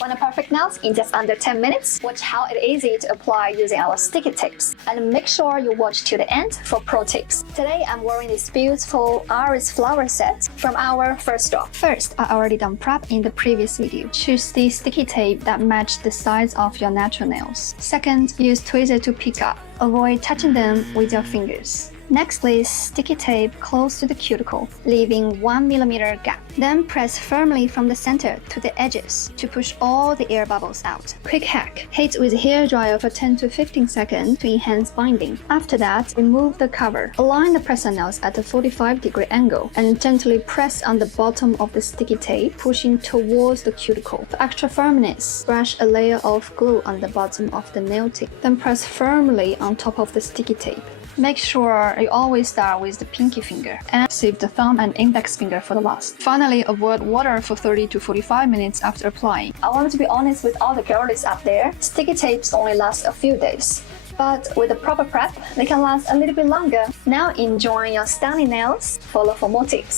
Want a perfect nails in just under 10 minutes? Watch how it's easy to apply using our sticky tips. And make sure you watch till the end for pro tips. Today I'm wearing this beautiful iris flower set from our first store. First, I already done prep in the previous video. Choose the sticky tape that match the size of your natural nails. Second, use tweezer to pick up. Avoid touching them with your fingers. Next, place sticky tape close to the cuticle, leaving 1 mm gap. Then press firmly from the center to the edges to push all the air bubbles out. Quick hack: heat with hair dryer for 10 to 15 seconds to enhance binding. After that, remove the cover. Align the presser nails at a 45-degree angle and gently press on the bottom of the sticky tape, pushing towards the cuticle. For extra firmness, brush a layer of glue on the bottom of the nail tip. Then press firmly on top of the sticky tape. Make sure you always start with the pinky finger and save the thumb and index finger for the last. Finally, avoid water for 30 to 45 minutes after applying. I want to be honest with all the girlies out there, sticky tapes only last a few days. But with the proper prep, they can last a little bit longer. Now enjoy your stunning nails. Follow for more tips.